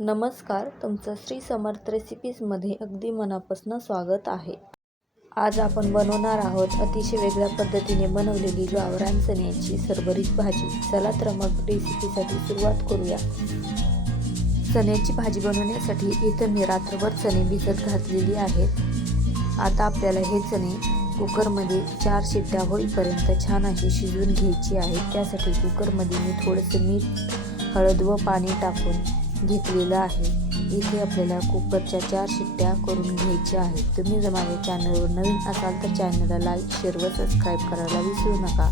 नमस्कार तुमचं श्री समर्थ रेसिपीजमध्ये अगदी मनापासून स्वागत आहे. आज आपण बनवणार आहोत अतिशय वेगळ्या पद्धतीने बनवलेली गावरान चण्याची सरभरीत भाजी. चला तर मग रेसिपीसाठी सुरुवात करूया. चण्याची भाजी बनवण्यासाठी इथं मी रात्रभर चणे भिजत घातलेली आहेत. आता आपल्याला हे चणे कुकरमध्ये चार शिट्ट्या होईपर्यंत छान अशी शिजवून घ्यायची आहे त्यासाठी कुकरमध्ये मी थोडंसं मीठ हळद व पाणी टाकून घेतलेलं आहे. इथे आपल्याला कुकरच्या चार शिट्ट्या करून घ्यायच्या आहेत. तुम्ही जर माझ्या चॅनलवर नवीन असाल तर चॅनलला लाईक शेअर व सबस्क्राईब करायला विसरू नका.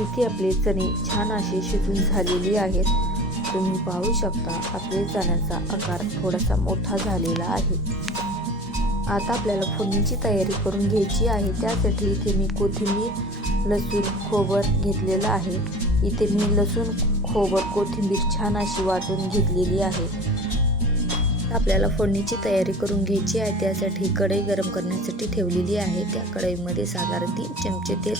इथे आपले चणे छान असे शिजून झालेली आहेत. तुम्ही पाहू शकता आपले चण्याचा आकार थोडासा मोठा झालेला आहे. आता आपल्याला फोडणीची तयारी करून घ्यायची आहे. त्यासाठी इथे मी कोथिंबीर लसूण खोबर घेतलेलं आहे. इथे मी लसूण खोबर कोथिंबीर छान अशी वाटून घेतलेली आहे. आपल्याला फोडणीची तयारी करून घ्यायची आहे. त्यासाठी कढई गरम करण्यासाठी ठेवलेली आहे. त्या कढईमध्ये साधारण तीन चमचे तेल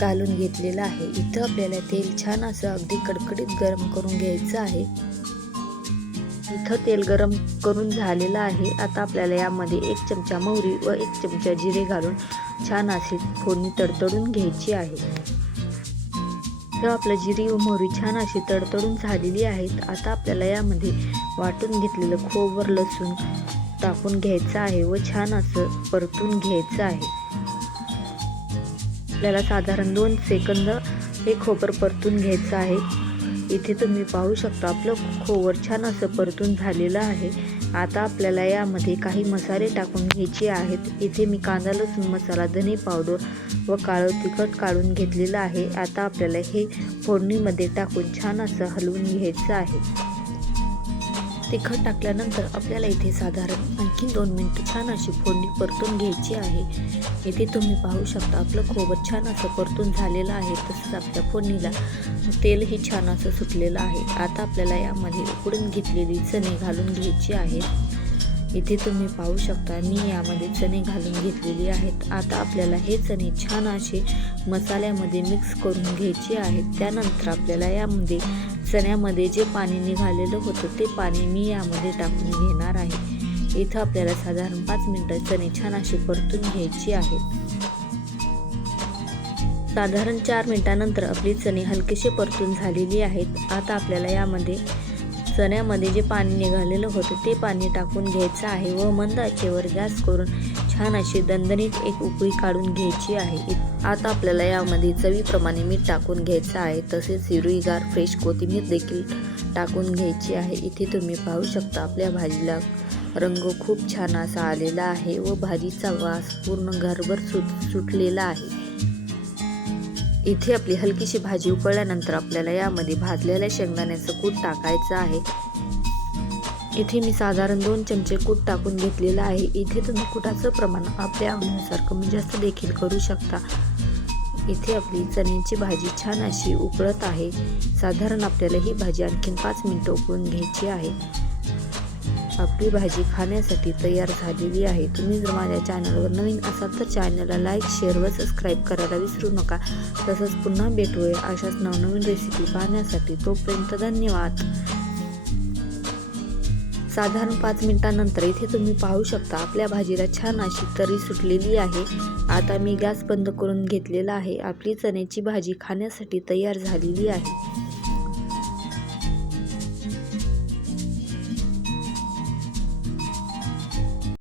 घालून घेतलेलं आहे. इथं आपल्याला तेल छान असं अगदी कडकडीत गरम करून घ्यायचं आहे. इथं तेल गरम करून झालेलं आहे. आता आपल्याला यामध्ये एक चमचा मोहरी व एक चमचा जिरे घालून छान अशी फोडणी तडतडून घ्यायची आहे. तर आपलं जिरी व मोहरी छान अशी तडतडून झालेली आहेत. आता आपल्याला यामध्ये वाटून घेतलेलं खोबर लसूण टाकून घ्यायचं आहे व छान असं परतून घ्यायचं आहे. आपल्याला साधारण दोन सेकंद हे खोबर परतून घ्यायचं आहे. इथे तुम्ही पाहू शकता आपलं खोबर छान असं परतून झालेलं आहे. आता आपल्याला यामध्ये काही मसाले टाकून घ्यायचे आहेत. इथे मी कांदा लसूण मसाला धने पावडर व काळं तिखट काढून घेतलेलं आहे. आता आपल्याला हे फोडणीमध्ये टाकून छान असं हलवून घ्यायचं आहे. तिखट टाकल्यानंतर आपल्याला इथे साधारण आणखी दोन मिनटं छान अशी फोडणी परतून घ्यायची आहे. इथे तुम्ही पाहू शकता आपलं खोबर छान असं परतून झालेलं आहे तसंच आपल्या फोडणीला तेलही छान असं सुटलेलं आहे. आता आपल्याला यामध्ये उकडून घेतलेली चणे घालून घ्यायची आहेत. इथे तुम्ही पाहू शकता मी यामध्ये चणे घालून घेतलेली आहेत. आता आपल्याला हे चणे छान असे मसाल्यामध्ये मिक्स करून घ्यायचे आहेत. त्यानंतर आपल्याला यामध्ये चण्यामध्ये जे पाणी निघालेलं होतं ते पाणी मी यामध्ये टाकून घेणार आहे. इथं आपल्याला साधारण पाच मिनटं चणे छान असे परतून घ्यायची आहेत. साधारण चार मिनटानंतर आपली चणे हलकेसे परतून झालेली आहेत. आता आपल्याला यामध्ये चण्यामध्ये जे पाणी निघालेलं होतं ते पाणी टाकून घ्यायचं आहे व मंद आचेवर गॅस करून छान अशी दणदणीत एक उकळी काढून घ्यायची आहे. आता आपल्याला यामध्ये चवीप्रमाणे मीठ टाकून घ्यायचं आहे. तसेच हिरवीगार फ्रेश कोथिंबीर देखील टाकून घ्यायची आहे. इथे तुम्ही पाहू शकता आपल्या भाजीला रंग खूप छान असा आलेला आहे व भाजीचा वास पूर्ण घरभर सुट सुटलेला आहे. इथे आपली हलकीशी भाजी उकळल्यानंतर आपल्याला यामध्ये भाजलेल्या शेंगदाण्याचं कूट टाकायचं आहे. इथे मी साधारण दोन चमचे कूट टाकून घेतलेलं आहे. इथे तुम्ही कुटाचं प्रमाण आपल्या आवडीनुसार कमी जास्त देखील करू शकता. इथे आपली चण्याची भाजी छान अशी उकळत आहे. साधारण आपल्याला ही भाजी आणखीन पाच मिनटं उकळून घ्यायची आहे. आपली भाजी खाण्यासाठी तयार झालेली आहे. तुम्ही जर माझ्या चॅनलवर नवीन असाल तर चॅनलला लाईक शेअर व सबस्क्राईब करायला विसरू नका. तसंच पुन्हा भेटूया अशाच नवनवीन रेसिपी पाहण्यासाठी. तोपर्यंत धन्यवाद. साधारण पाच मिनिटांनंतर इथे तुम्ही पाहू शकता आपल्या भाजीला छान अशी तरी सुटलेली आहे. आता मी गॅस बंद करून घेतलेला आहे. आपली चण्याची भाजी खाण्यासाठी तयार झालेली आहे.